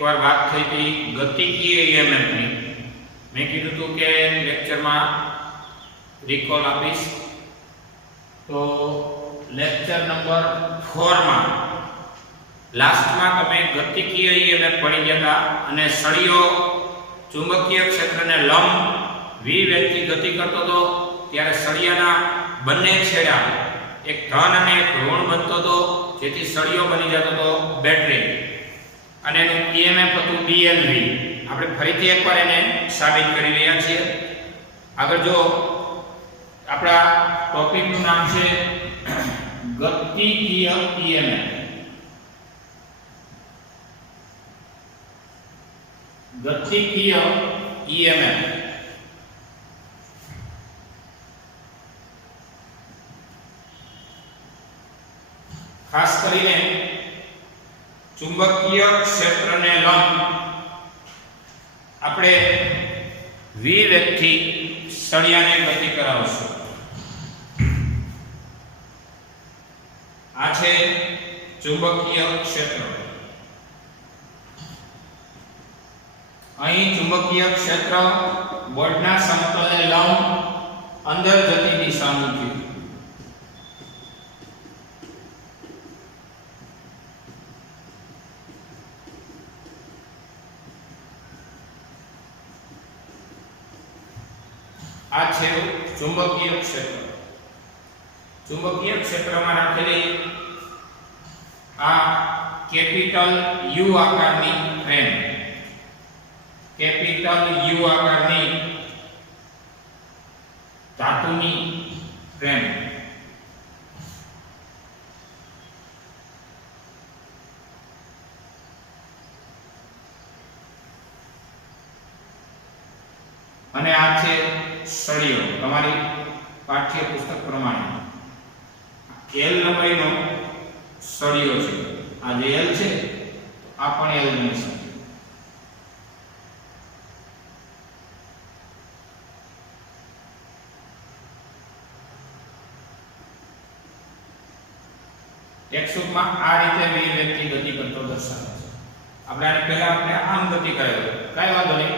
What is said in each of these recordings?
એકવાર વાત થઈ હતી ગતિકીય ઈએમએફની. મેં કીધું હતું કે લેક્ચરમાં રિકોલ આપીશ. તો લેક્ચર નંબર 4 માં લાસ્ટમાં તમે ગતિકીય ઈએમએફ ભણી ગયા હતા અને સળિયો ચુંબકીય ક્ષેત્રને લંબ v વેગથી ગતિ કરતો હતો ત્યારે સળિયાના બંને છેડા એક ધન અને એક ઋણ બનતો હતો, જેથી સળિયો બની જતો હતો બેટરી અને એનું ઈએમએફ હતું BLV. આપણે ફરીથી એકવાર એને સાબિત કરી રહ્યા છીએ. આગળ જો આપણા ટોપિકનું નામ છે ગતિકીય ઈએમએફ. ગતિકીય ઈએમએફ ખાસ કરીને ચુંબકીય ક્ષેત્રને લંબ આપણે v વેગથી સળિયાને ગતિ કરાવશું. આ છે ચુંબકીય ક્ષેત્ર. અહીં ચુંબકીય ક્ષેત્ર બોર્ડના સમતલને લંબ અંદર જતી દિશાનું છે. આ છે ચુંબકીય ક્ષેત્ર. ચુંબકીય ક્ષેત્રમાં રાખેલી આ કેપિટલ U આકારની ફ્રેમ, કેપિટલ U આકારની ધાતુની ફ્રેમ અને આ છે સળિયો. તમારી પાઠ્ય પુસ્તક પ્રમાણે L લંબાઈનો સળિયો છે. આ જે L છે આ પણ L બની શકે. એક સૂત્રમાં આ રીતે v વેગથી ગતિ કરતો દર્શાવે છે. આપણે આમ ગતિ કરાવી, કઈ વાંધો નહીં,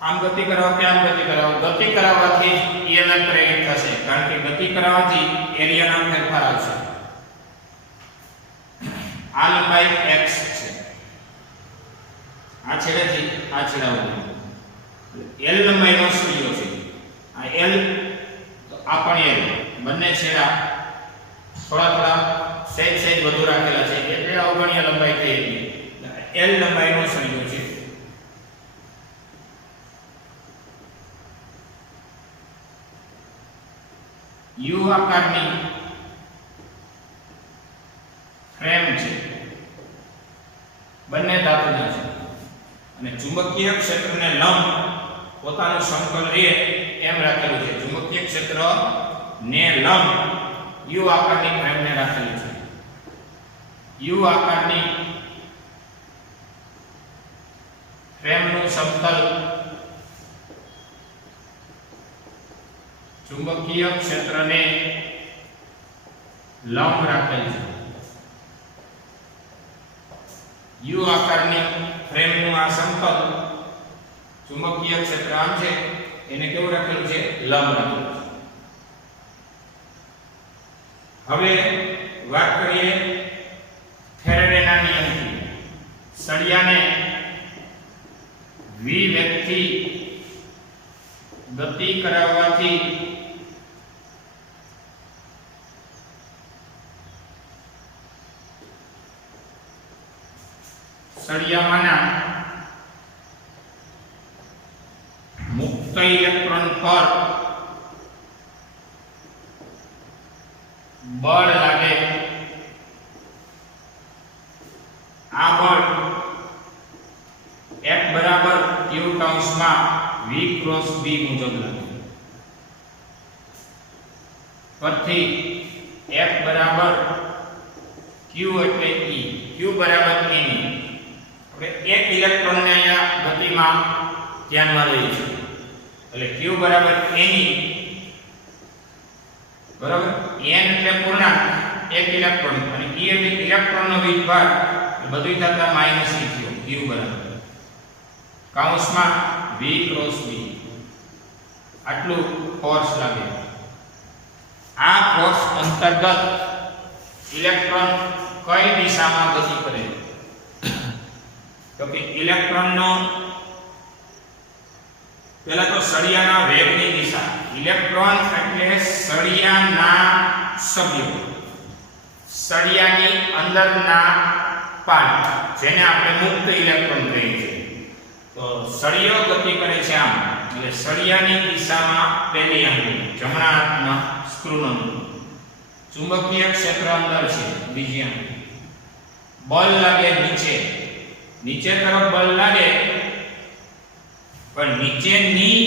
આમ ગતિ કરાવો કે આમ ગતિ કરાવો, ગતિ કરાવવાથી ઈએમએફ પ્રેરિત થશે, કારણ કે ગતિ કરાવવાથી એરિયાના ફેરફાર આવશે. આ લંબાઈ x છે, આ છેડેથી આ છેડા સુધી L લંબાઈનો સળિયો છે. આ L તો આ પણ L, બંને છેડા થોડા સહેજ વધુ રાખેલા છે એટલે અવગણ્ય લંબાઈ થઈ ગઈ. L લંબાઈનો સળિયો છે. U આકારની ફ્રેમ છે, બંને ધાતુના છે અને ચુંબકીય ક્ષેત્રને લંબ પોતાનું સમતલ રહે એમ રાખેલું છે. ચુંબકીય ક્ષેત્ર ને લંબ U આકારની ફ્રેમને રાખેલું છે. U આકારની ફ્રેમનું સમતલ ચુંબકીય ક્ષેત્રને લંબ રાખેલ છે. U આકારની ફ્રેમનું આ સમતલ ચુંબકીય ક્ષેત્ર આમ છે એને કેવું રાખેલું છે? લંબ રાખેલું છે. હવે વાત કરીએ ફેરેડેના નિયમથી. સળિયાને v વેગથી ગતિ કરાવવાથી સળિયામાંના મુક્ત ઇલેક્ટ્રોન પર બળ લાગે. આ બળ F બરાબર Q કૌંસમાં V ક્રોસ B મુજબ લાગે. પરથી F બરાબર Q એટલે E, Q બરાબર E. આપણે એક ઇલેક્ટ્રોનને અહીંયા ગતિમાં ધ્યાનમાં લઈએ છીએ એટલે Q બરાબર E બરાબર. n એટલે પૂર્ણાંક, એક ઇલેક્ટ્રોન, અને E એટલે ઇલેક્ટ્રોનનો વીજભાર, બધું થતા -e થયો. u બરાબર કૌંસમાં v ક્રોસ v આટલું ફોર્સ લાગે. આ ફોર્સ અંતર્ગત ઇલેક્ટ્રોન કઈ દિશામાં ગતિ કરે? તો કે ઇલેક્ટ્રોનનો પહેલા તો સળિયાના વેગની દિશા. ઇલેક્ટ્રોન એટલે સળિયાના સભ્યો, સળિયાની અંદરના પાર્ટ, જેને આપણે મુક્ત ઇલેક્ટ્રોન કહીએ છીએ. તો સળિયો ગતિ કરે છે આમ, એટલે સળિયાની દિશામાં પહેલી આંગળી, જમણા હાથના સ્ક્રૂનો. ચુંબકીય ક્ષેત્ર અંદર છે બીજી આંગળી. બળ લાગે નીચે, નીચે તરફ બળ લાગે, પણ નીચેની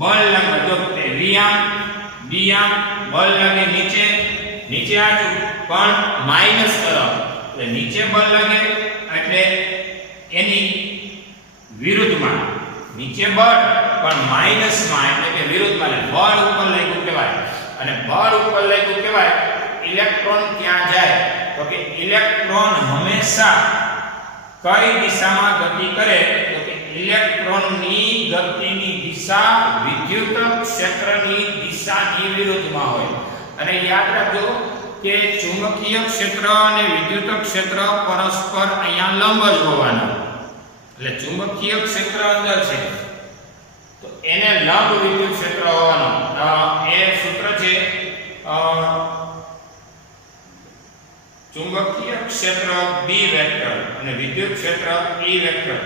બળ લાગે જો વીઆમ બીઆમ બળ લાગે નીચે, નીચે આજુ પણ માઈનસ તરફ, એટલે નીચે બળ લાગે એટલે એની વિરુદ્ધમાં, નીચે બળ પણ માઈનસમાં એટલે કે વિરુદ્ધમાં, બળ ઉપર લાગ્યું કહેવાય. અને બળ ઉપર લાગ્યું કહેવાય. ઇલેક્ટ્રોન ક્યાં જાય? તો કે ઇલેક્ટ્રોન હંમેશા કઈ દિશામાં ગતિ કરે? તો કે ઇલેક્ટ્રોનની ગતિની દિશા વિદ્યુત ક્ષેત્રની દિશાની વિરુદ્ધમાં હોય. અને યાદ રાખજો કે ચુંબકીય ક્ષેત્ર અને વિદ્યુત ક્ષેત્ર પરસ્પર અહીંયા લંબ જ હોવાના. એટલે ચુંબકીય ક્ષેત્ર અંદર છે તો એને લંબ વિદ્યુત ક્ષેત્ર હોવાનો. એ સૂત્ર છે ચુંબકીય ક્ષેત્ર B વેક્ટર અને વિદ્યુત ક્ષેત્ર E vector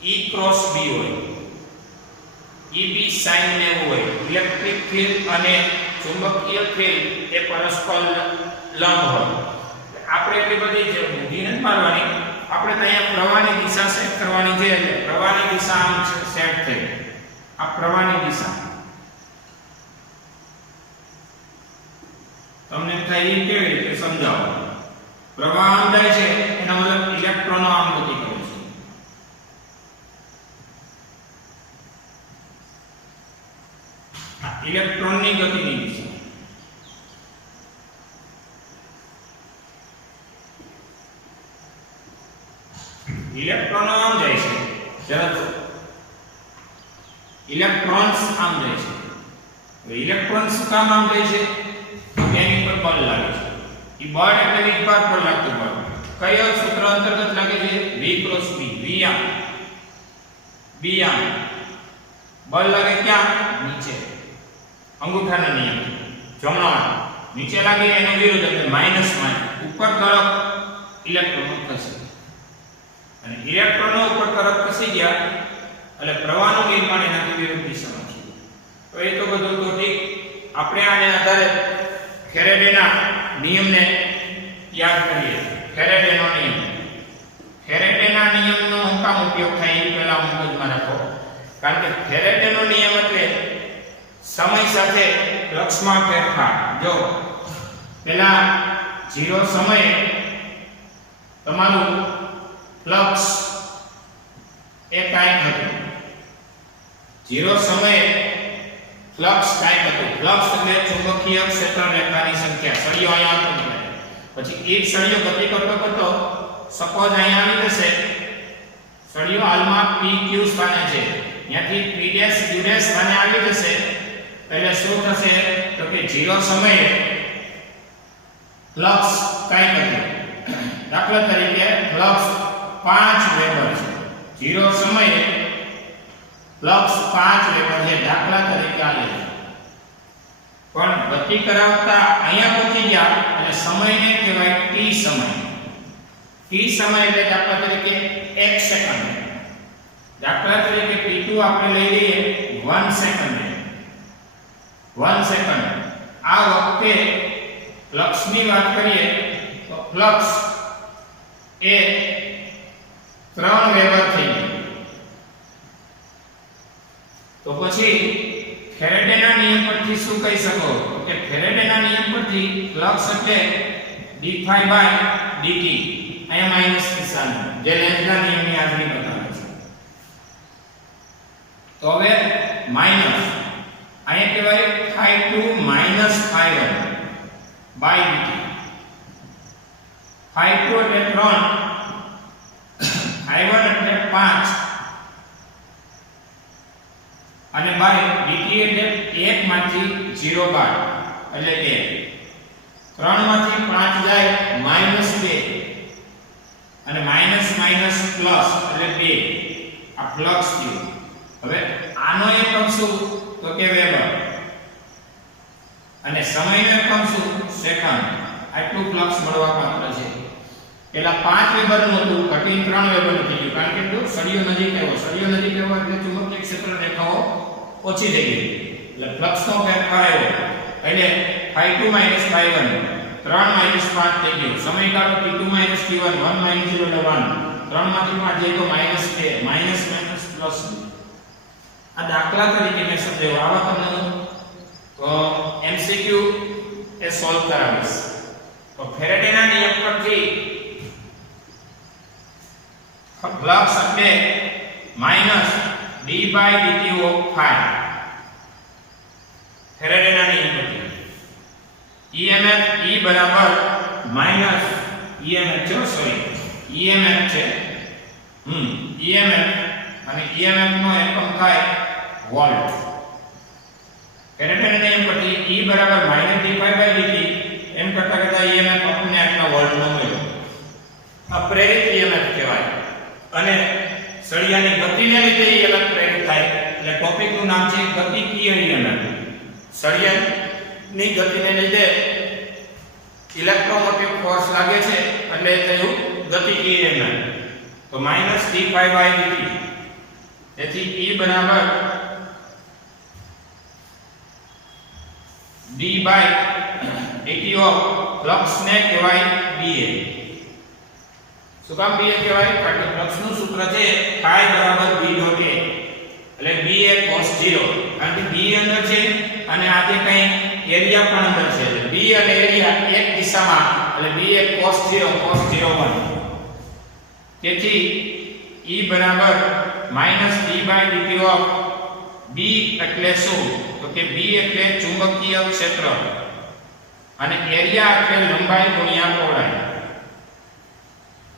E cross B હોય, EB સાઇન ને હોય. ઇલેક્ટ્રિક ફીલ્ડ અને ચુંબકીય ફીલ્ડ એ પરસ્પર લંબ હોય. આપણે એટલી બધી જે બુદ્ધિ નથી મારવાની, આપણે તો અહીંયા પ્રવાહની દિશા સેટ કરવાની છે. એટલે પ્રવાહની દિશા આમ સેટ થઈ, આ પ્રવાહની દિશા તમને થાય એ કેવી રીતે સમજાવો? પ્રવાહ આમ જાય છે એનો મતલબ ઇલેક્ટ્રોનો આમ ગતિ કરે છે. આ ઇલેક્ટ્રોનની ગતિની દિશા. ઇલેક્ટ્રોનો આમ જાય છે, જરા ઇલેક્ટ્રોન્સ આમ જાય છે. ઇલેક્ટ્રોન્સ કામ આમ જાય છે? એની પર બળ લાગે છે. એ બળ એટલે વિદ્યુત પર લાગતું બળ. કયો સૂત્ર અંતર્ગત લાગે છે? v cross b. v આમ બળ લાગે ક્યાં? નીચે. અંગૂઠાના નિયમ જમણો હાથ નીચે લાગે એનો વિરુદ્ધ એટલે માઈનસમાં, ઉપર તરફ ઇલેક્ટ્રોનો ખસે. અને ઇલેક્ટ્રોનો ઉપર તરફ ખસી ગયા એટલે પ્રવાહનું નિર્માણ એનાથી વિરુદ્ધ દિશામાં છે. તો એ તો બધું તો ઠીક. આપણે આને આધારે ફેરેડેના નિયમને યાદ કરીએ. ફેરેડેનો નિયમ. ફેરેડેના નિયમનો શું કામ ઉપયોગ થાય એ પહેલા મગજમાં રાખો. કારણ કે ફેરેડેનો નિયમ એટલે સમય સાથે ફ્લક્સમાં ફેરફાર. જો પહેલા 0 સમયે તમારું ફ્લક્સ એ કાંઈક હતું. 0 સમયે ફ્લક્સ કાંઈક હતું. ફ્લક્સ એટલે ચુંબકીય ક્ષેત્ર રેખાની સંખ્યા. સળિયો અહીંયા આવતો જાય, પછી એક સળિયો ગતિ કરતો કરતો સપોઝ અહીંયા આવી જશે. સળિયો હાલમાં PQ સ્થાને છે, ત્યાંથી P' Q' સ્થાને આવી જશે. એટલે શું થશે? તો કે 0 સમયે ફ્લક્સ કાંઈક હતું. દાખલા તરીકે ફ્લક્સ 5 વેબર છે. 0 સમયે ફ્લક્સ 5 વેબર છે દાખલા તરીકે આ લે. પણ ગતિ કરાવતા અહીંયા પહોંચી ગયા એટલે સમયને કહેવાય t સમય. t સમય એટલે દાખલા તરીકે 1 સેકન્ડ. દાખલા તરીકે t2 આપણે લઈ લઈએ 1 સેકન્ડ. 1 સેકન્ડ. આ વખતે ફ્લક્સની વાત કરીએ તો ફ્લક્સ એ 3 વેબર થઈ ગયું. તો પછી ફેરેડેના નિયમ પરથી શું કહી શકો? કે ફેરેડેના નિયમ પરથી ફ્લક્સ એટલે d∅dt. અહીંયા માઈનસ નિશાન જે લેન્ઝના નિયમની હાજરી બતાવે છે. તો હવે માઈનસ અહીંયા કહેવાય ∅2 ∅1 dt. ∅2 એટલે 3 બાય dt એટલે 1 માંથી 0 બાદ એટલે 1 3 માંથી 5 જાય -2 અને માઈનસ માઈનસ પ્લસ એટલે 2 આ ફ્લક્સ થયું હવે આનો એકમ શું તો કે વેબર અને સમયનો એકમ શું સેકન્ડ આટલું ફ્લક્સ મળવા પાત્ર છે પેલા 5 વેબર નું હતું ઘટીને 3 વેબર નું થઈ ગયું કારણ કે જો સળિયો નજીક આવ્યો એટલે ચુંબકીય ક્ષેત્ર રેખાઓ ઓછી થઈ ગઈ એટલે ફ્લક્સ નો ફેરફાર આવ્યો એટલે ϕ2 ϕ1 3 5 થઈ ગયો સમયગાળો t2 t1 1 0 એટલે 1 3 માંથી 5 જાય તો -2 માઈનસ પ્લસ આ દાખલા તરીકે મેં સમજાવ્યો આવા તમને તો MCQ એ સોલ્વ કરાવીશ તો ફેરેડેના નિયમ પરથી ફ્લક્સ એટલે -d/dt ઓફ ϕ ફેરેડેના નિયમ પરથી EMF E બરાબર માઈનસ EMF છે EMF છે EMF અને EMF નો એકમ થાય વોલ્ટ ફેરેડેના નિયમ પરથી E બરાબર -d/dt એમ કરતા EMF આપણને આટલા વોલ્ટ નો મળ્યો આ પ્રેરિત EMF કહેવાય અને સળિયાની ગતિને લીધે EMF પ્રેરિત થાય એટલે ટોપિક નું નામ છે ગતિકીય EMF સળિયાની ગતિને લીધે ઇલેક્ટ્રોમોટિવ ફોર્સ લાગે છે એટલે થયું ગતિકીય EMF તો -d/dt તેથી E બરાબર d/dt ઓફ ફ્લક્સ ને કહેવાય BA શું કામ BA કહેવાય કારણ કે ફ્લક્સ નું સૂત્ર છે phi બરાબર B ડોટ A એટલે BA cos 0 કારણ કે B અંદર છે અને આ જે કંઈ એરિયા પણ અંદર છે એટલે B અને એરિયા એક દિશામાં એટલે BA cos 0 cos 0 1 તેથી E બરાબર -d/dt ઓફ B એટલે શું તો કે B એટલે ચુંબકીય ક્ષેત્ર અને એરિયા એટલે લંબાઈ ગુણ્યા પહોળાઈ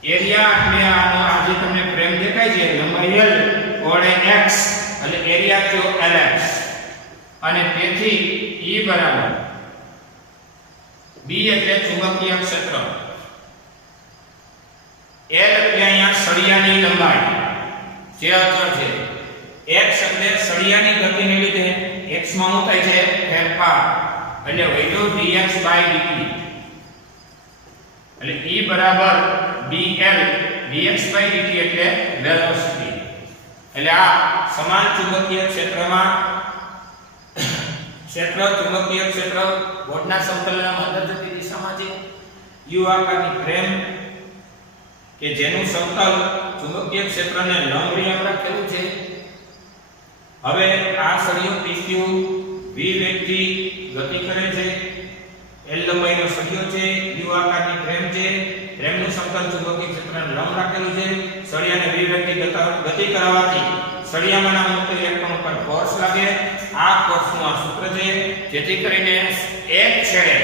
એરિયા એટલે આનો આજે તમને ફ્રેમ દેખાય છે લંબાઈ L પહોળાઈ x એટલે એરિયા થયો LX અને તેથી E બરાબર B એટલે ચુંબકીય ક્ષેત્ર L એટલે અહીંયા સળિયાની લંબાઈ જે અચળ છે x એટલે સળિયાની ગતિને લીધે x માં શું થાય છે ફેરફાર એટલે વધ્યો dx/dt એટલે E બરાબર dl dx/dt એટલે વેલોસિટી એટલે આ સમાન ચુંબકીય ક્ષેત્રમાં ચુંબકીય ક્ષેત્ર બોર્ડના સમતલના અંદર જતી દિશામાં છે u આકારની ફ્રેમ કે જેનું સમતલ ચુંબકીય ક્ષેત્રને લંબ રેખા રાખેલું છે હવે આ સળિયો PQ v વેગથી ગતિ કરે છે l લંબાઈનો સળિયો છે u આકારની ફ્રેમ છે ફ્રેમનું સમતલ ચુંબકીય ક્ષેત્રને લંબ રાખેલું છે સળિયાને v વેગથી ગતિ કરાવવાથી સળિયામાંના મુક્ત ઇલેક્ટ્રોન પર ફોર્સ લાગે આ ફોર્સનું આ સૂત્ર છે જેથી કરીને એક છેડે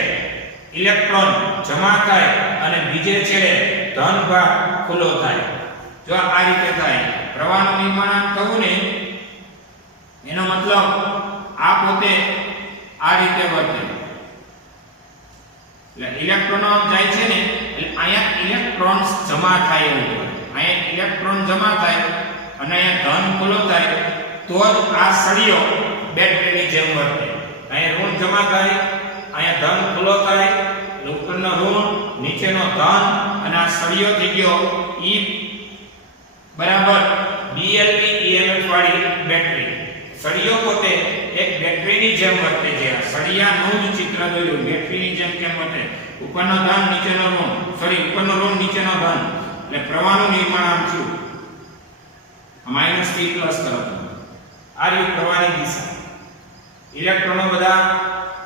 ઇલેક્ટ્રોન જમા થાય અને બીજે છેડે ધન ભાગ ખુલ્લો થાય જો આ રીતે થાય પ્રવાહનું નિર્માણ થવું ને એનો મતલબ આ પોતે આ રીતે વર્તે એટલે ઇલેક્ટ્રોનો જાય છે ને એટલે અહીંયા ઇલેક્ટ્રોન્સ જમા થાય એવું અહીંયા ઇલેક્ટ્રોન જમા થાય અને અહીંયા ધન ખુલ્લો થાય તો જ આ સળિયો બેટરીની જેમ વર્તે અહીંયા ઋણ જમા થાય અહીંયા ધન ખુલ્લો થાય ઉપરનો ઋણ નીચેનો ધન અને આ સળિયો થઈ ગયો E બરાબર BLV EMF વાળી બેટરી સળિયો પોતે એક બેટરીની જેમ વર્તે છે સળિયાનું જ ચિત્ર દોર્યું બેટરીની જેમ કેમ વર્તે ઉપરનો ધન નીચેનો ઋણ ઉપરનો ઋણ નીચેનો ધન એટલે પ્રવાહનું નિર્માણ આમ થયું -t પ્લસ તરફ આ રીતે પ્રવાહની દિશા ઇલેક્ટ્રોનો બધા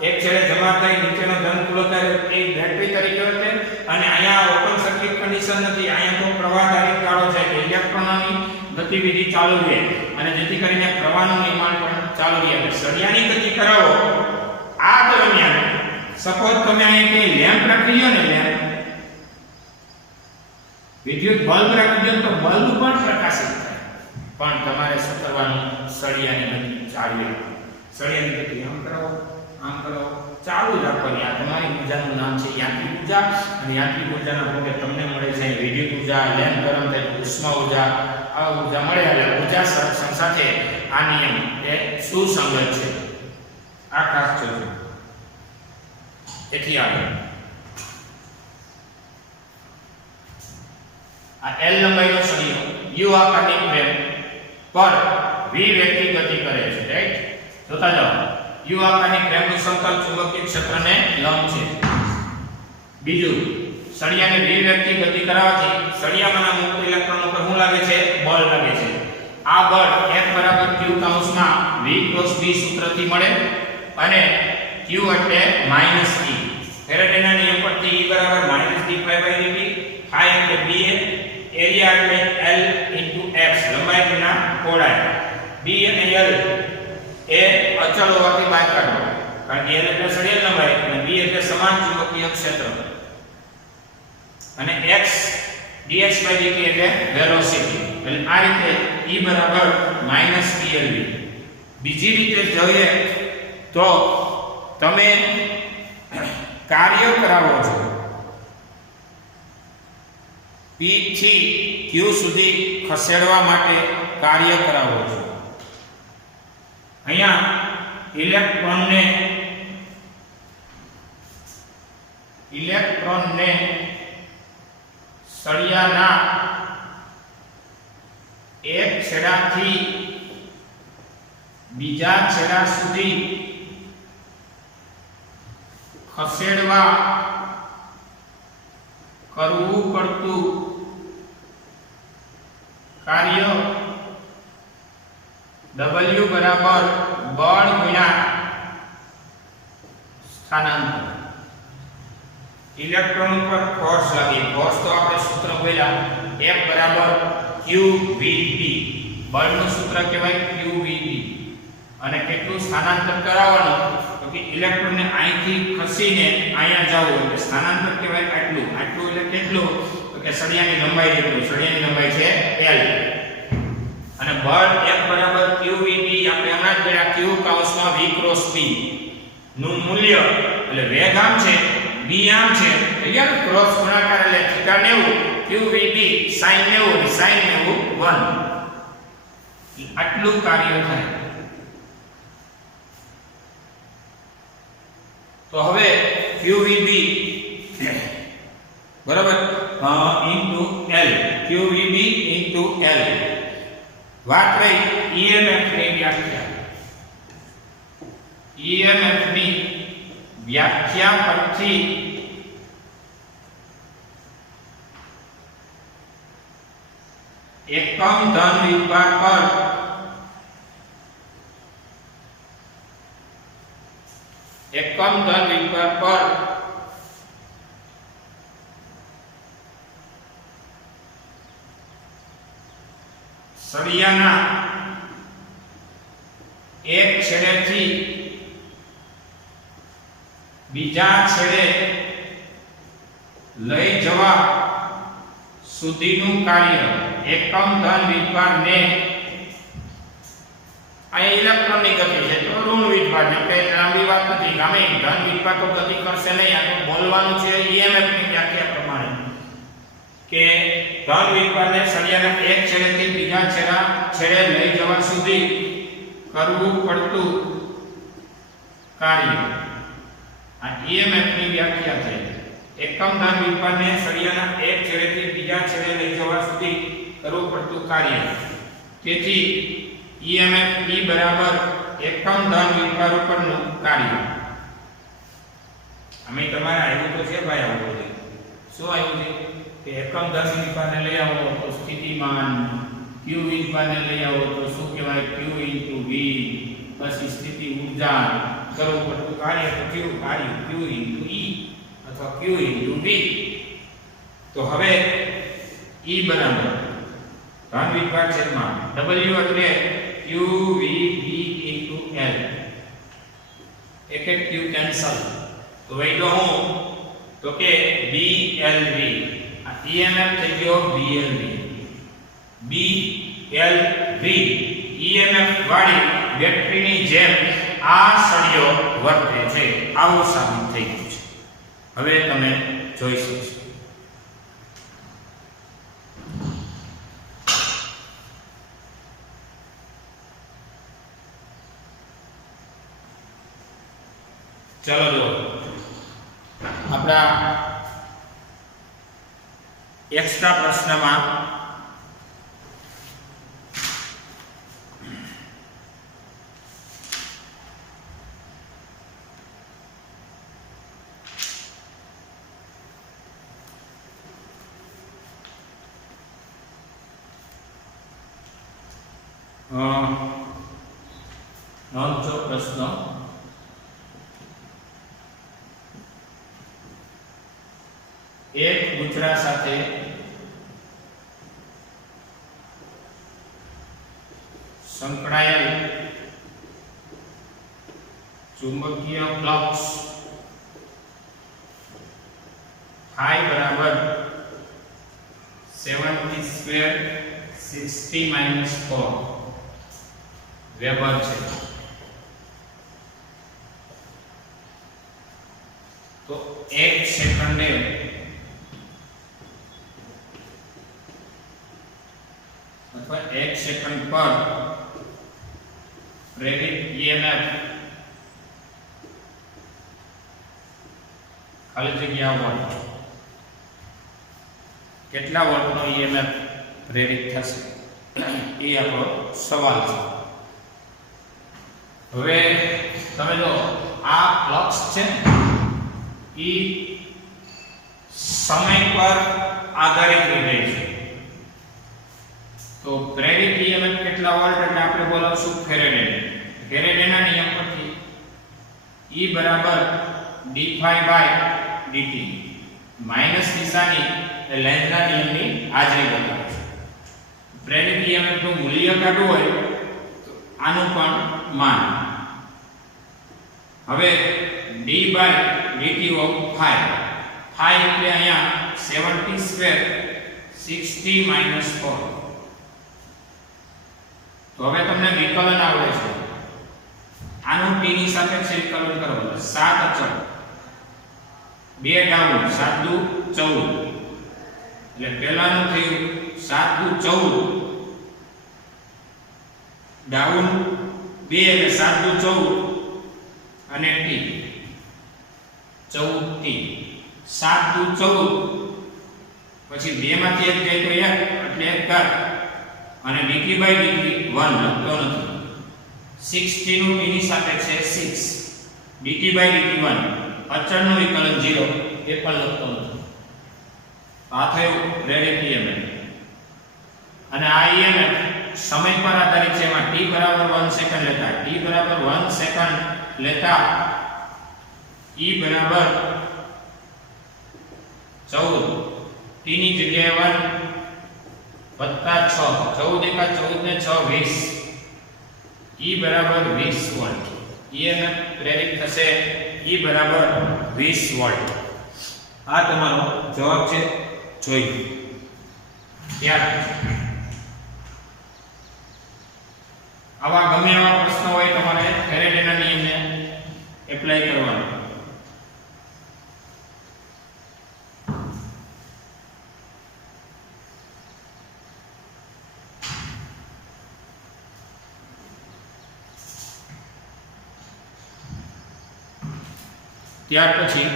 એક છેડે જમા થઈ નીચેનો ધન ખુલ્લો થાય એ બેટરી તરીકે વર્તે અને અહીંયા ઓપન સર્કિટ કન્ડિશન નથી અહીંયા તો પ્રવાહધારી ગાળો છે કે ઇલેક્ટ્રોનોની ગતિવિધિ ચાલુ રહે અને જેથી કરીને પ્રવાહનું નિર્માણ પણ ચાલુ રહે એટલે સળિયાની ગતિ કરાવો આ દરમિયાન સપોઝ તમે અહીં કે લેમ્પ રાખી લો ને લેમ્પ વિદ્યુત બલ્બ રાખી દો તો બલ્બ પણ પ્રકાશિત થાય પણ તમારે શું કરવાનું? સળિયાની ગતિ જાળવી રાખવાની. સળિયાની ગતિ આમ કરો ચાલુ જ રાખવાની. આ તમારી ઊર્જાનું નામ છે યાંત્રિક ઊર્જા, અને યાંત્રિક ઊર્જાના ભોગે તમને મળે છે વિદ્યુત ઊર્જા, લેમ્પ ગરમ થાય ઉષ્મા ઊર્જા, આ ઊર્જા મળે એટલે ઊર્જા સંરક્ષણ સાથે આ નિયમ એ સુસંગત છે. આ ખાસ જોજો. એથી આગળ આ L લંબાઈનો સળિયો U આકારની ફ્રેમ પર V વ્યક્તિ ગતિ કરે છે. રાઈટ, જોતા જાઓ. U આકારની ફ્રેમનું સમતલ ચુંબકીય ક્ષેત્રને લંબ છે. બીજું, સળિયાને V વ્યક્તિ ગતિ કરાવવાથી સળિયામાંના મુક્ત ઇલેક્ટ્રોન ઉપર શું લાગે છે? બળ લાગે છે. આ બળ F બરાબર Q કૌંસમાં V ક્રોસ B સૂત્રથી મળે, અને Q એટલે -E. ફેરાડેના નિયમ પરથી E બરાબર -dϕ/dt, phi એટલે B, એરિયા એટલે L x, લંબાઈ ગુણ્યા પહોળાઈ. B અને L એ અચળ હોવાથી બહાર કાઢો, કારણ કે L એટલે સળિયા લંબાઈ અને B એટલે સમાન ચુંબકીય ક્ષેત્ર, અને x dx/dt એટલે વેલોસિટી. એટલે આ રીતે E બરાબર -PLV. બીજી રીતે જોઈએ તો તમે કાર્ય કરાવો છો P થી Q સુધી ખસેડવા માટે કાર્ય કરાવો છો. અહીંયા ઇલેક્ટ્રોનને સળિયાના એક છેડાથી બીજા છેડા સુધી ખસેડવા કરવું પડતું કાર્ય W બરાબર બળ ગુણ્યા સ્થાનાંતર. ઇલેક્ટ્રોન પર ફોર્સ લાગે. ફોર્સ તો આપણે સૂત્ર બોલ્યા F બરાબર qvb. બળનું સૂત્ર કહેવાય qvb. અને કેટલું સ્થાનાંતર કરાવવાનું? તો કે ઇલેક્ટ્રોનને અહીંથી ખસીને અહીંયા જવું એટલે સ્થાનાંતર કહેવાય આટલું. આટલું એટલે કેટલું? તો કે સળિયાની લંબાઈ જેટલું. સળિયાની લંબાઈ છે L. અને બળ F બરાબર qvb આપણે હમણાં જ જોયા, q કૌંસમાં v ક્રોસ b નું મૂલ્ય એટલે વેગ આમ છે, b આમ છે, એટલે ક્રોસ ગુણાકાર એટલે θ 90, qvb sin 90 અને sin 90 1. આટલું કાર્ય થાય. તો હવે qvb બરાબર into L, qvb into L. વાત રહી EMF ની વ્યાખ્યા. EMF ની વ્યાખ્યા પરથી એકમ ધન વિભાગ પર સળિયાના એક છેડેથી બીજા છેડે લઈ જવા સુધીનું કાર્ય એકમ ધન વિભાગને, આ ઇલેક્ટ્રોનની ગતિ છે તો ઋણ વિભાગ ને કઈ લાંબી વાત નથી. ગમે ધન વિભાગ તો ગતિ કરશે નહીં. આ તો બોલવાનું છે EMF ની વ્યાખ્યા પ્રમાણે કે ધન વિભાગને સળિયાના એક છેડેથી બીજા છેડે લઈ જવા સુધી કરવું પડતું કાર્ય. આ EMF ની વ્યાખ્યા છે. એકમ ધન વિભાગને સળિયાના એક છેડેથી બીજા છેડે લઈ જવા સુધી કરવું પડતું કાર્ય. તેથી EMF E બરાબર એકમ ધન વિભાગ ઉપરનું કાર્ય. અમે તમારે આવ્યું તો છે ભાઈ, આવું છે. શું આવ્યું છે કે એકમ ધન વિભાગને લઈ આવો તો સ્થિતિમાન, q વિભાગને લઈ આવો તો શું કહેવાય? q * v. પછી સ્થિતિ ઊર્જા કરવું પડતું કાર્ય તો કેવું કાર્ય? q * E અથવા q * v. તો હવે E બરાબર ધન વિભાગ છેદમાં w એટલે qvb * L. એક એક q કેન્સલ તો વૈધો હું તો કે blv. આ EMF થઈ ગયો blv. b LV EMF વાળી બેટરીની જેમ આ સળિયો વર્તે છે, આવું સાબિત થઈ ગયું છે. હવે તમે જોઈ શકશો. ચલો જો આપણા એક્સ્ટ્રા પ્રશ્નમાં નોંધો પ્રશ્ન એક ગુજરા સાથે સંકળાયેલ ચુંબકીય ફ્લક્સ I બરાબર 70 સ્ક્વેર 60 માઈનસ 4 વેબર છે. તો 1 સેકન્ડે અથવા 1 સેકન્ડ પર પ્રેરિત EMF ખાલી જગ્યા વોલ્ટ કેટલા વોલ્ટનો EMF પ્રેરિત થશે એ આપણો સવાલ છે. હવે તમે જો આ ફ્લક્સ છે એ સમય પર આધારિત રહે છે. તો પ્રેરિત EMF કેટલા વોલ્ટ એટલે આપણે બોલાવશું ફેરેડે. ફેરેડેના નિયમ પરથી E બરાબર d∅dt માઈનસ નિશાની એ લેન્ઝના નિયમની હાજરી બતાવે છે. પ્રેરિત EMF નું મૂલ્ય કાઢવું હોય તો આનું પણ માન. હવે d/dt ઓફ phi એટલે અહીંયા 70 સ્ક્વેર 60 માઈનસ 4. તો હવે તમને વિકલન આવડે છે. આનું t ની સાપેક્ષે વિકલન કરવાનું. 7 અચળ 2 ડાઉન 7 દુ 14 એટલે પહેલાનું થયું 7 દુ 14 ડાઉન 2 એટલે 7 દુ 14 અને t 14t 7 દુ 14 પછી 2 માંથી 1 જાય તો 1 એટલે 1 ઘાત અને dt/dt 1 લખતો નથી. 60 નું t ની સાપેક્ષે 6 dt/dt 1 અચળનું વિકલન 0 એ પણ લખતો નથી. આ થયું પ્રેરિત EMF. અને આ EMF સમય પર આધારિત છે. એમાં t બરાબર 1 સેકન્ડ લેતા t બરાબર 1 સેકન્ડ લેતા E બરાબર 14 t ની જગ્યાએ 1 વત્તા 6 14 એકા 14 ને 6 20 E બરાબર 20 વોલ્ટ. EMF પ્રેરિત થશે E બરાબર 20 વોલ્ટ. આ તમારો જવાબ છે. જોઈએ ત્યાર આવા ગમે એવા પ્રશ્ન હોય તમારે ફેરેડેના નિયમને એપ્લાય કરવાનો. ત્યાર પછી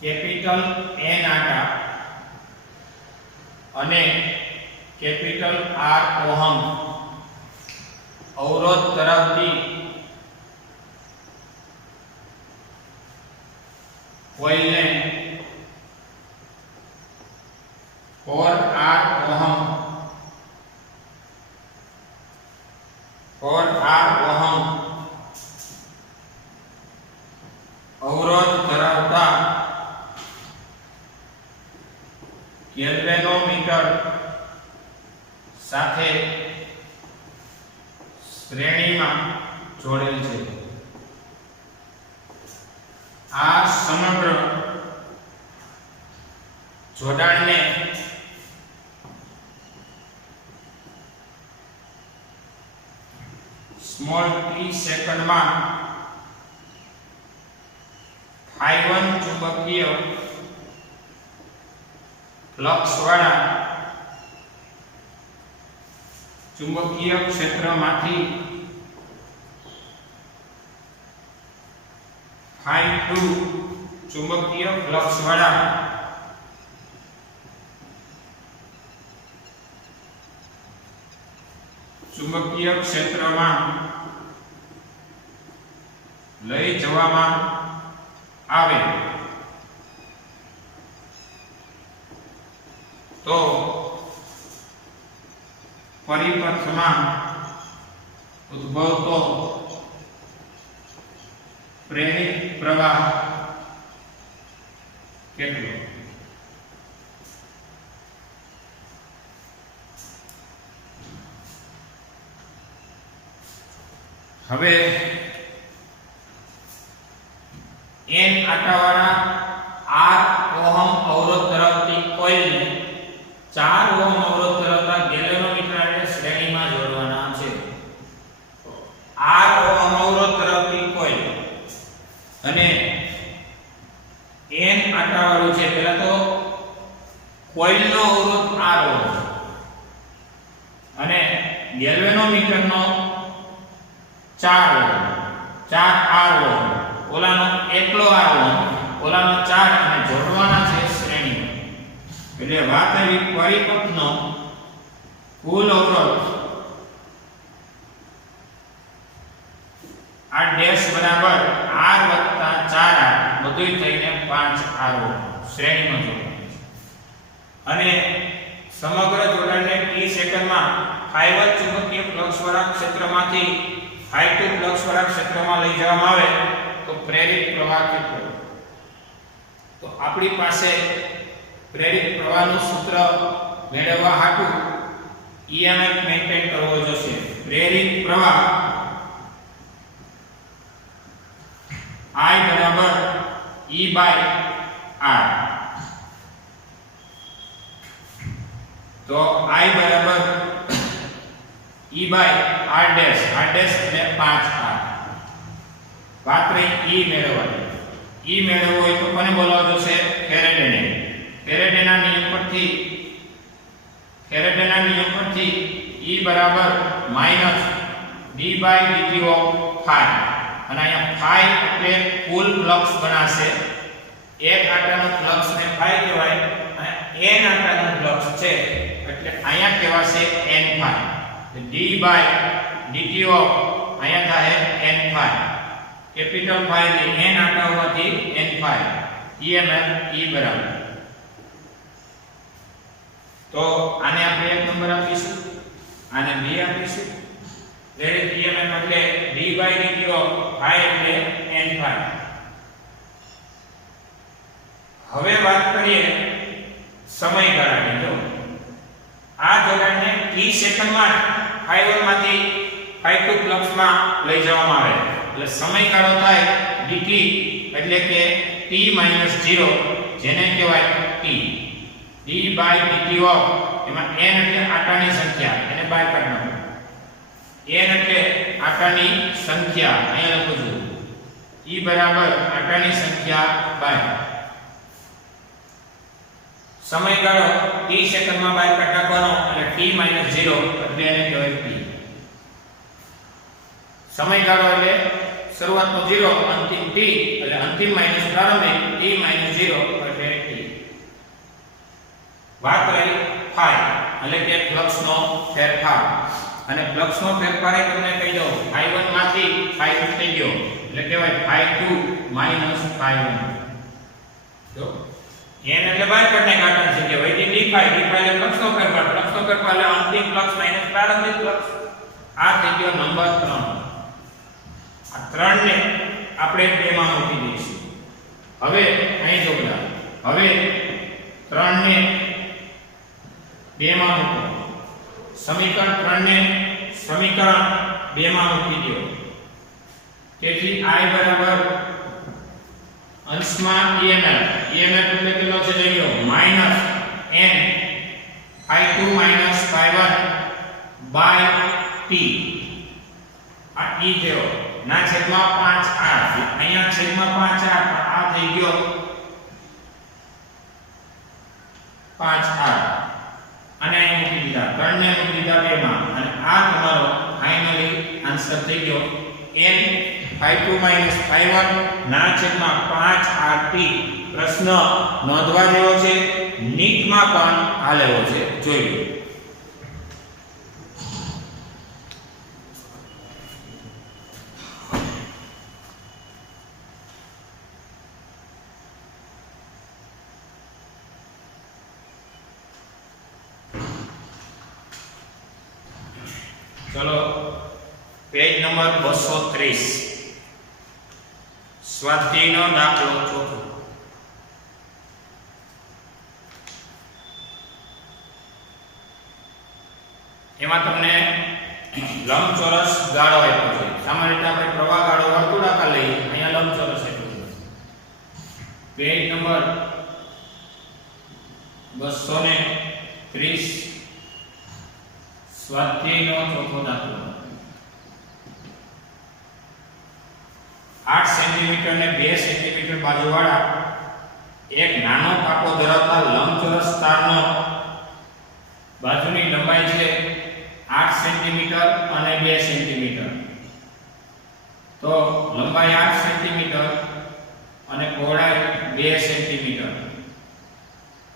કેપિટલ N આટા અને કેપિટલ R ઓહમ અવરોધ ધરાવતી કોઇલને 4R ઓહમ 4R ઓહમ અવરોધ ધરાવતા ગેલ્વેનોમીટર સાથે શ્રેણીમાં જોડેલ છે. આ સમગ્ર જોડાણને સ્મોલ t સેકન્ડમાં ϕ1 ચુંબકીય ફ્લક્સ વાળા ચુંબકીય ક્ષેત્રમાંથી ϕ2 ચુંબકીય ફ્લક્સ વાળા ચુંબકીય ક્ષેત્રમાં લઈ જવામાં આવે તો પરિપથમાં ઉદ્ભવતો પ્રેરિત પ્રવાહ કેટલો? હવે n આટાવાળા r ઓહમ અવરોધ ધરાવતી કોઇલને 4 ઓહમ અવરોધ ધરાવતા ગેલ્વેનોમીટરને શ્રેણીમાં જોડવાના છે. r ઓહમ અવરોધ ધરાવતી કોઇલ અને n આટાવાળું છે. પહેલા તો કોઇલનો અવરોધ r ઓહમ અને ગેલ્વેનોમીટરનો 4 ઓહમ, 4 r ઓહમ, ઓલાનો એકલો r ઓહમ, ઓલાનો 4 અને જોડવાના છે શ્રેણીમાં. એટલે વાત આવી પરિપથનો કુલ અવરોધ આ ડેશ બરાબર r વત્તા 4r બધુંય થઈને 5r ઓહમ શ્રેણીમાં જોડવાનું છે. અને સમગ્ર જોડાણને t સેકન્ડમાં ϕ1 ચુંબકીય ફ્લક્સ વાળા ક્ષેત્રમાંથી ϕ2 ફ્લક્સ વાળા ક્ષેત્રમાં લઈ જવામાં આવે તો પ્રેરિત પ્રવાહ કેટલો? તો આપણી પાસે પ્રેરિત પ્રવાહનું સૂત્ર મેળવવા હાટુ EMF મેન્ટેન કરવો જોશે. પ્રેરિત પ્રવાહ I બરાબર E બાય R. તો I બરાબર E by R dash, R dash એટલે 5R. વાત રહી E મેળવવાની. E મેળવવો હોય તો કોને બોલાવવો જોશે? ફેરેડેને. ફેરેડેના નિયમ પરથી E બરાબર minus d by dt of phi. અને અહીંયા phi એટલે કુલ ફ્લક્સ ગણાશે. એક આટાનું ફ્લક્સ ને phi કહેવાય અને n આટાનું ફ્લક્સ છે એટલે અહીંયા કહેવાશે n phi. d by dt of અહીંયા થાય n phi. કેપિટલ phi ને n આટા હોવાથી n phi. EMF E બરાબર. તો આને આપણે એક નંબર આપીશું, આને 2 આપીશું. પ્રેરિત EMF એટલે d by dt of phi એટલે n phi. હવે વાત કરીએ સમયગાળાની. જો આ જોડાણને t સેકન્ડમાં ϕ1 માંથી ϕ2 ફ્લક્સમાં લઈ જવામાં આવે એટલે સમયગાળો થાય dt એટલે કે t - 0 જેને કહેવાય t. d by dt of એમાં n એટલે આટાની સંખ્યા, એને બાય કાઢી નાખો. n એટલે આટાની સંખ્યા અહીંયા લખું છું. e બરાબર આટાની સંખ્યા બાય સમયગાળો t સેકન્ડમાં બાય કાઢી નાખવાનો એટલે t - 0 એટલે એને કહેવાય t. સમયગાળો એટલે શરૂઆતનો 0, અંતિમ t એટલે અંતિમ માઈનસ પ્રારંભિક t - 0 એટલે t. વાત રહી phi એટલે કે ફ્લક્સનો ફેરફાર. અને ફ્લક્સનો ફેરફાર એ તમને કહી દઉં, ϕ1 માંથી ϕ2 થઈ ગયો એટલે કહેવાય ϕ2 - ϕ1. જો n એટલે બહાર કાઢને કાઢન છે કે વૈદિક d phi એટલે ફ્લક્સનો ફેરફાર એટલે અંતિમ ફ્લક્સ માઈનસ પ્રારંભિક ફ્લક્સ. આ થઈ ગયો નંબર 3. આ 3 ને આપણે 2 માં મૂકી દઈશું. હવે અહીં જો બધા, હવે 3 ને 2 માં મૂકો. સમીકરણ 3 ને સમીકરણ 2 માં મૂકી દો. તેથી I બરાબર અંશમાં EMF એટલે કેટલો છે જોઈ લો -n I2 - I1 by T આ E થયો ના છેદમાં 5R અહીંયા છેદમાં 5R આ થઈ ગયો 5R અને અહીં મૂકી દીધા ત્રણને મૂકી દીધા બેમાં અને આ તમારો ફાઇનલી આન્સર થઈ ગયો n I2 - I1 ના છેદમાં 5RT પ્રશ્ન નોંધવા જેવો છે નીટમાં પણ આ લેવો છે જોઈ લો चलो पेज नंबर 230 स्वाध्यायનો દાખલો ચોથો એમાં તમને લંબચોરસ ગાળો આપ્યો છે સામાન્ય રીતે આપણે પ્રવાહ ગાળો વર્તુળાકાર લઈએ અહીંયા લંબચોરસ આપ્યો છે પેજ નંબર 230 स्वाध्यायનો ચોથો દાખલો 8 સેન્ટીમીટર ને 2 સેન્ટીમીટર બાજુવાળા એક નાનો કાપો ધરાવતા લંબચોરસ તારનો બાજુની લંબાઈ છે 8 સેન્ટીમીટર અને 2 સેન્ટીમીટર તો લંબાઈ 8 સેન્ટીમીટર અને પહોળાઈ 2 સેન્ટીમીટર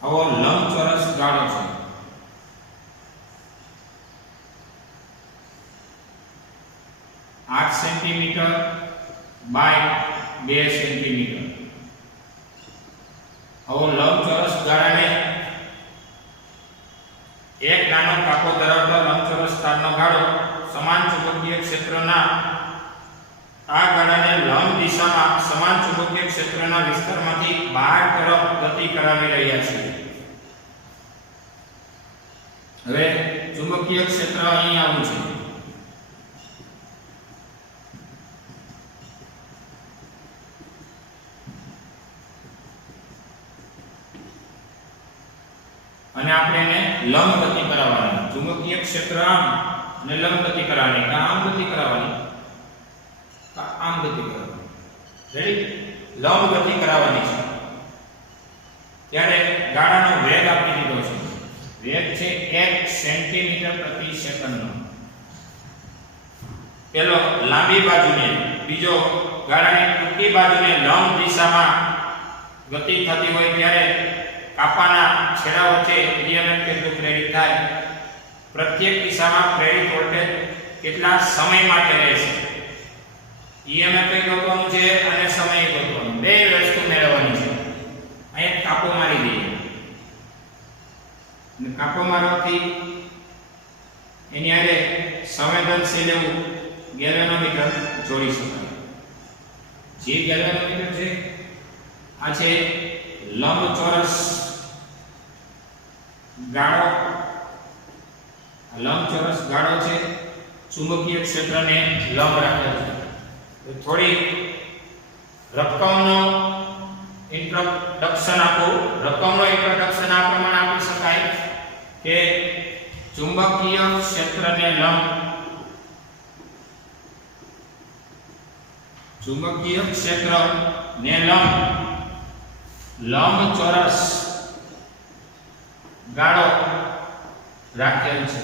આવો લંબચોરસ ગાળો છે 8 સેન્ટીમીટર બાય 2 સેન્ટીમીટર આવો લંબચોરસ ગાળાને એક નાનો કાપો ધરાવતા લંબચોરસ તારનો ગાળો સમાન ચુંબકીય ક્ષેત્રના આ ગાળાને લંબ દિશામાં સમાન ચુંબકીય ક્ષેત્રના વિસ્તારમાંથી બહાર તરફ ગતિ કરાવી રહ્યા છે હવે ચુંબકીય ક્ષેત્ર અહીં આવું છે અને આપણે એને લંબ ગતિ કરાવવાની ચુંબકીય ક્ષેત્ર આમ અને લંબ ગતિ કરાવવાની આમ ગતિ કરાવવાની આમ ગતિ કરાવવાની રેડી લંબ ગતિ કરાવવાની છે ત્યારે ગાળાનો વેગ આપી દીધો છે વેગ છે 1 સેન્ટીમીટર પ્રતિ સેકન્ડનો પેલો લાંબી બાજુને બીજો ગાળાની ટૂંકી બાજુને લંબ દિશામાં ગતિ થતી હોય ત્યારે કાપાના છેડા વચ્ચે EMF કેટલું પ્રેરિત થાય પ્રત્યેક દિશામાં પ્રેરિત વોલ્ટેજ કેટલા સમય માટે રહેશે EMF ગોતવાનું છે અને સમય ગોતવાનું બે વસ્તુ મેળવવાની છે અહીં કાપો મારી દઈએ અને કાપો મારવાથી એની આરે સંવેદનશીલ એવું ગેલ્વેનોમીટર જોડી શકાય જે ગેલ્વેનોમીટર છે આ છે લંબચોરસ ગાળો લંબચોરસ ગાળો છે ચુંબકીય ક્ષેત્રને લંબ રાખેલ છે થોડી રકમનો ઇન્ટ્રોડક્શન આપો રકમનો ઇન્ટ્રોડક્શન આ પ્રમાણે આપી શકાય કે ચુંબકીય ક્ષેત્રને લંબ ચુંબકીય ક્ષેત્રને લંબચોરસ ગાળો રાખેલ છે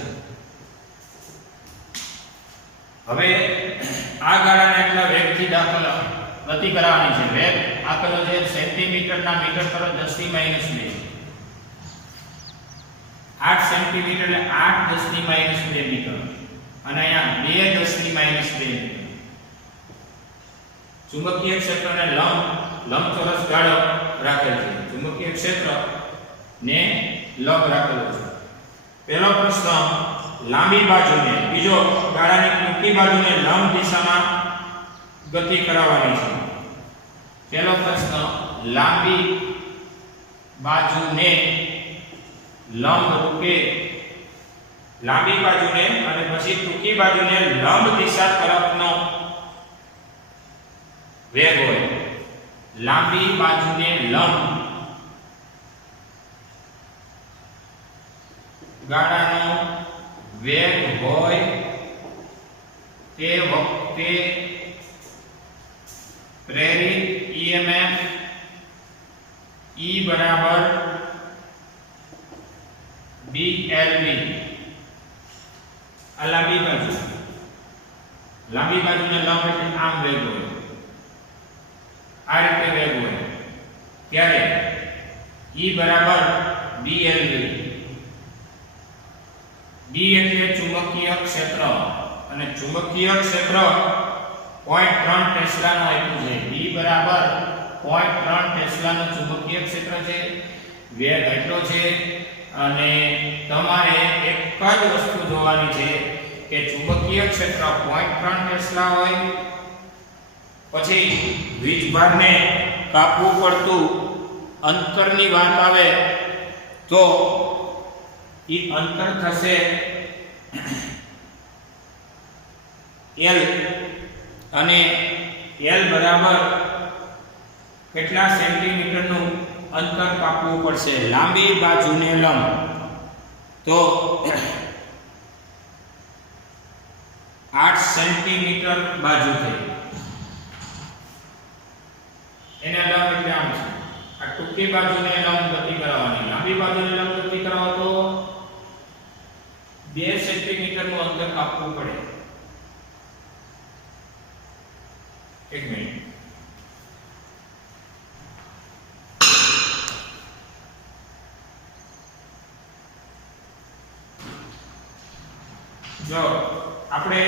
હવે આ ગાળાને એટલા વેગથી દાખલ ગતિ કરાવવાની છે વેગ આપેલો છે સેન્ટીમીટરના મીટર પર 10 ની -2 8 સેન્ટીમીટર એટલે 8 10 ની -2 મીટર અને અહીંયા 2 10 ની -2 ચુંબકીય ક્ષેત્રને લંબચોરસ ગાળો રાખેલ છે ચુંબકીય ક્ષેત્ર ને લંબ રાખેલો છે પહેલો પ્રશ્ન લાંબી બાજુને બીજો ગાળાની ટૂંકી બાજુને લંબ દિશામાં ગતિ કરાવવાની છે પહેલો પ્રશ્ન લાંબી બાજુને લંબ રૂપે લાંબી બાજુને અને પછી ટૂંકી બાજુને લંબ દિશા તરફનો વેગ હોય લાંબી બાજુને લંબ ગાળાનો વેગ હોય તે વખતે પ્રેરિત EMF E બરાબર BLV. આ લાંબી બાજુને લંબ એટલે આમ વેગ હોય, આ રીતે વેગ હોય ત્યારે E બરાબર BLV. B એટલે ચુંબકીય ક્ષેત્ર અને ચુંબકીય ક્ષેત્ર 0.3 ટેસ્લાનું આપ્યું છે. B બરાબર 0.3 ટેસ્લાનું ચુંબકીય ક્ષેત્ર છે, વેગ એટલો છે અને તમારે એક જ વસ્તુ જોવાની છે કે ચુંબકીય ક્ષેત્ર 0.3 ટેસ્લા હોય, પછી વીજભારને કાપવું પડતું અંતરની વાત આવે તો એ અંતર થશે L અને L બરાબર કેટલા સેન્ટીમીટરનું અંતર કાપવું પડશે લાંબી બાજુને લંબ, તો 8 સેન્ટીમીટર બાજુ થઈ એને લંબ એટલે આમ છે. આ ટૂંકી બાજુને લંબ ગતિ કરાવવાની, લાંબી બાજુને લંબ ગતિ કરાવો તો 2 સેન્ટીમીટરનું અંતર કાપવું પડે. એક મિનિટ. જો આપણે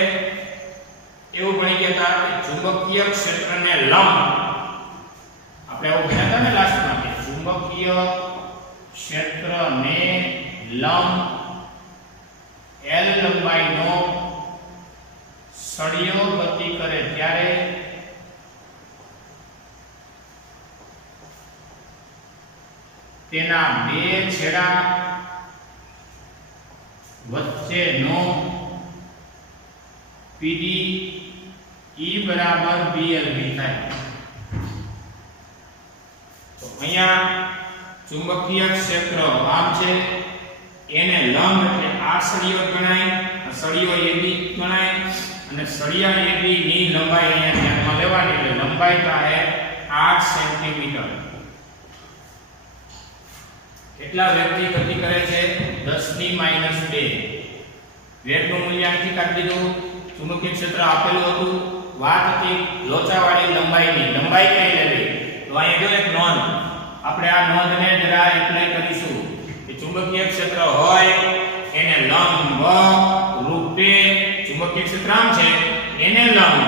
એવું ભણી ગયા હતા કે ચુંબકીય ક્ષેત્રને લંબ, આપણે એવું ભણ્યા હતા ને લાસ્ટમાં કે ચુંબકીય ક્ષેત્રને લંબ L લંબાઈનો સળિયો ગતિ કરે ત્યારે તેના બે છેડા વચ્ચેનો PD E બરાબર BLV થાય. તો અહીંયા ચુંબકીય ક્ષેત્ર આમ છે, એને લંબ એટલે આ સળિયો ગણાય, આ સળિયો AB ગણાય અને સળિયા AB ની લંબાઈ અહીંયા ધ્યાનમાં લેવાની એટલે લંબાઈ થાય 8 સેન્ટીમીટર. કેટલા વેગથી ગતિ કરે છે? 10⁻². વેગનું મૂલ્ય અહીંથી કાઢી દીધું. ચુંબકીય ક્ષેત્ર આપેલું હતું, વાત હતી લોચાવાળી લંબાઈની. લંબાઈ કઈ લેવી તો અહીં જો એક નોંધ, આપણે આ નોંધને જરા એપ્લાય કરીશું કે ચુંબકીય ક્ષેત્ર હોય એને લંબ રૂપે, ચુંબકીય ક્ષેત્ર આમ છે એને લંબ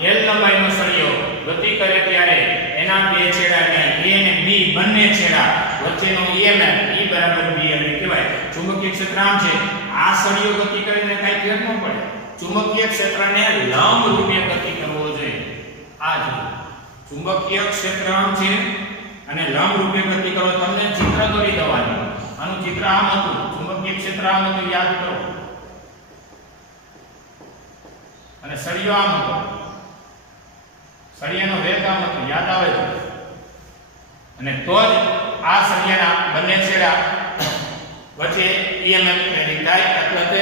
L લંબાઈનો સળિયો ગતિ કરે ત્યારે એના બે છેડાને A અને B બંને છેડા વચ્ચેનો EMF E બરાબર BLV કહેવાય. ચુંબકીય ક્ષેત્ર આમ છે, આ સળિયો ગતિ કરીને કાઈ ફેર ન પડે. ચુંબકીય ક્ષેત્રને લંબ રૂપે ગતિ કરવો જોઈએ. આ જ ચુંબકીય ક્ષેત્ર આમ છે અને લંબ રૂપે ગતિ કરો. તમને ચિત્ર દોરી દેવાનું. આનું ચિત્ર આમ હતું, ચુંબકીય ક્ષેત્ર આમ હતું, યાદ કરો. અને સળિયો આમ હતો, સળિયાનો વેગ આમ હતો, યાદ આવે છે. અને તો જ આ સળિયાના બંને છેડા વચ્ચે EMF પ્રેરિત થાય એટલે તે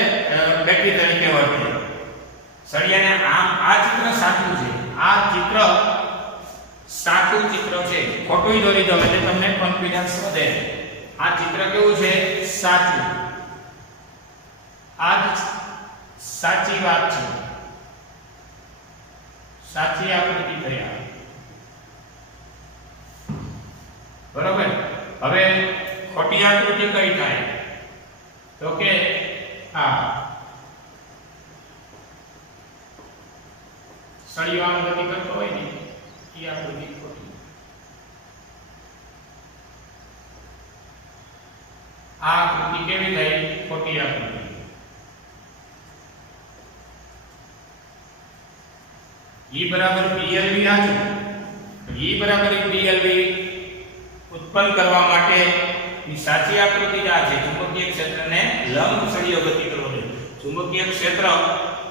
બેટરી તરીકે વર્તે. સળિયાને આમ, આ ચિત્ર સાચું છે, આ ચિત્ર સાચું ચિત્ર છે. ખોટું દોરી દો એટલે તમને કોન્ફિડન્સ વધે. આ ચિત્ર કેવું છે? સાચું. આ જ સાચી વાત છે, સાચી આકૃતિ થઈ આ. બરોબર. હવે ખોટી આકૃતિ કઈ થાય તો કે આ સળિયો આમ ગતિ કરતો હોય ને એ આકૃતિ ખોટી. આ આકૃતિ કેવી થાય? ખોટી આકૃતિ. E બરાબર BLV આજો. E બરાબર BLV ઉત્પન્ન કરવા માટે ની સાચી આકૃતિ આ છે. ચુંબકીય ક્ષેત્રને લંબ સળિયો ગતિ કરવો છે. ચુંબકીય ક્ષેત્ર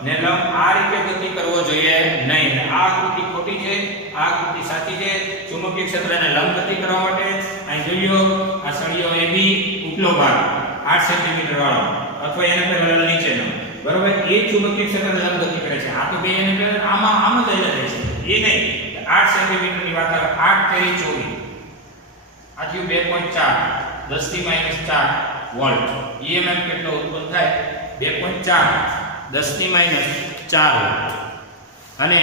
ને લંબ આ રીતે ગતિ કરવો જોઈએ નહીં. આ આકૃતિ ખોટી છે, આ આકૃતિ સાચી છે. ચુંબકીય ક્ષેત્રને લંબ ગતિ કરવા માટે અહીં જોયો આ સળિયો AB ઉપલો ભાગ 8 સેન્ટીમીટર વાળો અથવા એને પેરેલલ નીચેનો, બરોબર, એ ચુંબકીય ક્ષેત્રને લંબ ગતિ કરે છે. આ તો બે એને પેરેલલ આમ જ રહે છે, એ નહીં. 8 સેન્ટીમીટર ની વાત આવે, 8 તેરી 24 આ થયું 2.4 10 થી -4 વોલ્ટ. EMF કેટલો ઉત્પન્ન થાય? 2.4 10 થી -4 વોલ્ટ. અને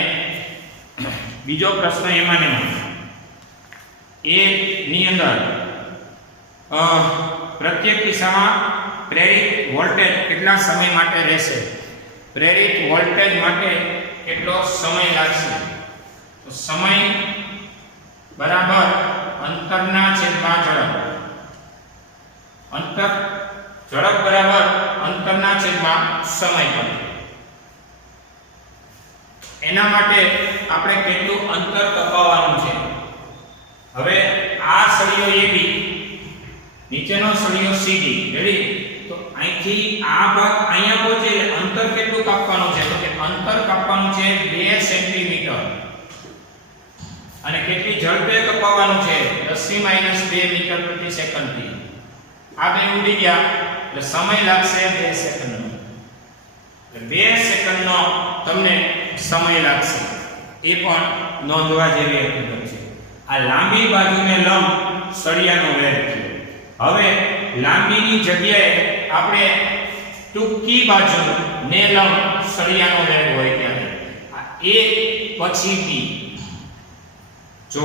બીજો પ્રશ્ન એમાં ને એ ની અંદર પ્રત્યેક દિશામાં પ્રેરિત વોલ્ટેજ કેટલા સમય માટે રહેશે? પ્રેરિત વોલ્ટેજ માટે કેટલો સમય લાગશે? તો સમય બરાબર અંતરના છેદમાં ઝડપ. અંતર ઝડપ બરાબર અંતરના છેદમાં સમય બને. એના માટે આપણે કેટલું અંતર કપાવવાનું છે? હવે આ સળિયો AB, નીચેનો સળિયો CD, રેડી? તો અહીંથી આ ભાગ અહીંયા પહોંચે એટલે અંતર કેટલું કાપવાનું છે? તો કે અંતર કાપવાનું છે 2 સેન્ટીમીટર. અને કેટલી ઝડપે કપાવવાનું છે? 10 થી -2 મીટર પ્રતિ સેકન્ડથી. આ બે ઉડી ગયા એટલે સમય લાગશે 2 સેકન્ડનો. એટલે 2 સેકન્ડનો તમને સમય લાગશે. એ પણ નોંધવા જેવી હકીકત છે. આ લાંબી બાજુને લંબ સળિયાનો વેગ છે. હવે લાંબીની જગ્યાએ આપણે ટૂંકી બાજુ ને લંબ સળિયાનો વેગ હોય ત્યારે આ A પછી B. જો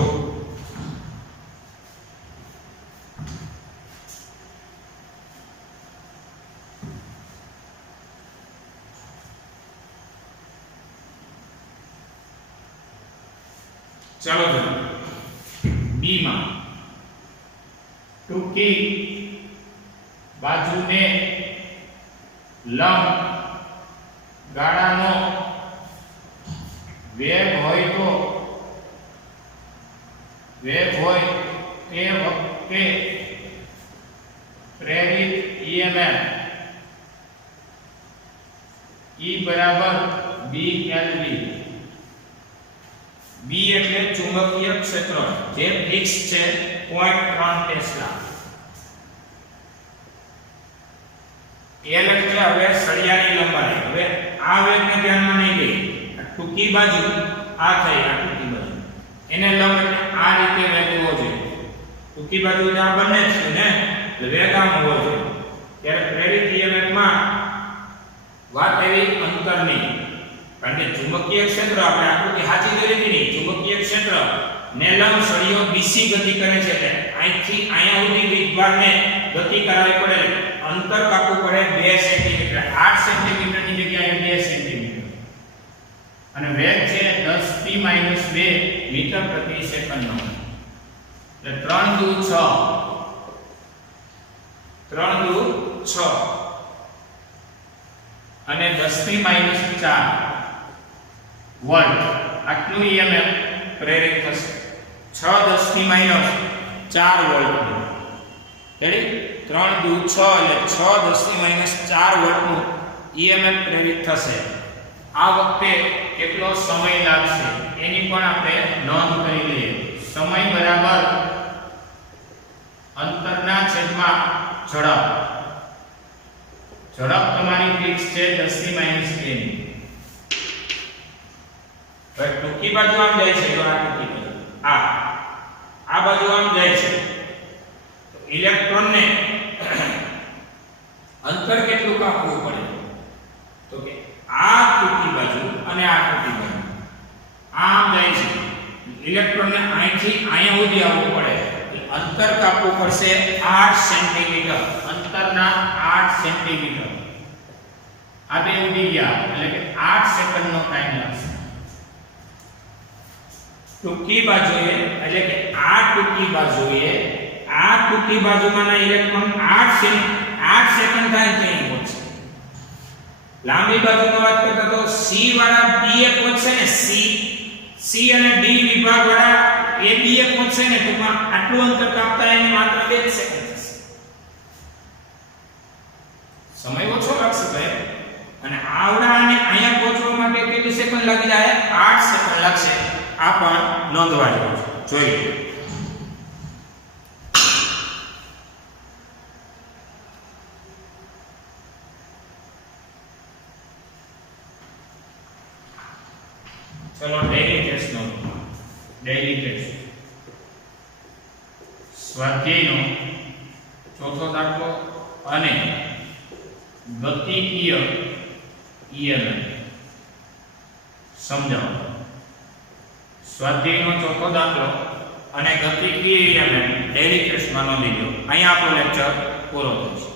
ચાલો B માં ટૂંકી બાજુને લંબ ગાળાનો વેગ હોય તો તે વખતે પ્રેરિત EMF E બરાબર BLV. B એટલે ચુંબકીય ક્ષેત્ર જે ફિક્સ છે 0.3 ટેસ્લા. L એટલે હવે સળિયાની લંબાઈ. હવે આ વેગને ધ્યાનમાં નહીં લઈ, ટૂંકી બાજુ આ થઈ, આ ટૂંકી બાજુ એને લંબ એટલે આ રીતે વેગ હોવો જોઈએ. ટૂંકી બાજુ આ બંને છે ને, એટલે વેગ આમ હોવો જોઈએ. ત્યારે પ્રેરિત EMF માં વાત એવી અંતરની, કારણ કે ચુંબકીય ક્ષેત્ર આપણે આકૃતિ સાચી દોરી હતી, ચુંબકીય ક્ષેત્ર ને લંબ સળિયો BC ગતિ કરે છે. એટલે અહીંથી અહીંયા સુધી વીજભારને ગતિ કરાવવી પડે, અંતર કાપવું પડે 2 સેન્ટીમીટર. 8 સેન્ટીમીટર ની જગ્યાએ 2 સેન્ટીમીટર. અને વેગ છે 10 થી -2 મીટર પ્રતિ સેકન્ડનો. એટલે 3 દુ 6 અને 10 થી -4 વોલ્ટ આટલું EMF પ્રેરિત થશે. 6 10 થી -4 વોલ્ટ. રેડી? 3 દુ 6 એટલે 6 10 થી -4 વોલ્ટનું EMF પ્રેરિત થશે. આ વખતે કેટલો સમય લાગશે એની પણ આપણે નોંધ કરી લઈએ. સમય બરાબર અંતરના છેદમાં ઝડપ. ઝડપ તમારી ફિક્સ છે 10 થી -2 ની. હવે ટૂંકી બાજુ આમ જાય છે, જો આ ટૂંકી બાજુ આ બાજુ આમ જાય છે, તો ઇલેક્ટ્રોનને અંતર કેટલું કાપવું પડે? તો કે આ ટૂંકી બાજુ અને આ ટૂંકી બાજુ આમ જાય છે, ઇલેક્ટ્રોનને અહીંથી અહીંયા સુધી આવવું પડે. અંતર કાપવું પડશે 8 સેન્ટીમીટર. અંતરના 8 સેન્ટીમીટર. આ બે ઉડી ગયા એટલે કે 8 સેકન્ડનો ટાઈમ લાગશે. ટૂંકી બાજુએ એટલે કે આ ટૂંકી બાજુમાંના ઇલેક્ટ્રોન 8 સેકન્ડ થાય ત્યાં પહોંચે. લાંબી બાજુની વાત કરતા તો C વાળા B એ પહોંચશે ને, C અને D વિભાગ વાળા A B એ પહોંચશે ને, ટૂંકમાં આટલું અંતર કાપતા એને માત્ર 2 સેકન્ડ થશે. સમય ઓછો લાગશે ભાઈ, અને આવડા અને અહીંયા પહોંચવા માટે કેટલી સેકન્ડ લાગી જાય? 8 સેકન્ડ લાગશે. આ પણ નોંધવા જેવું છે. જોઈએ ચલો ડેઈલી ટેસ્ટ નો ડેઈલી ટેસ્ટ સ્વાધ્યાયનો ચોથો દાખલો અને ગતિકીય EMF સમજાવો. સ્વાધ્યાયનો ચોથો દાખલો અને ગતિકીય EMF ડેઈલી ટેસ્ટમાં નોંધી લો. અહીંયા આપણો લેક્ચર પૂરો થશે.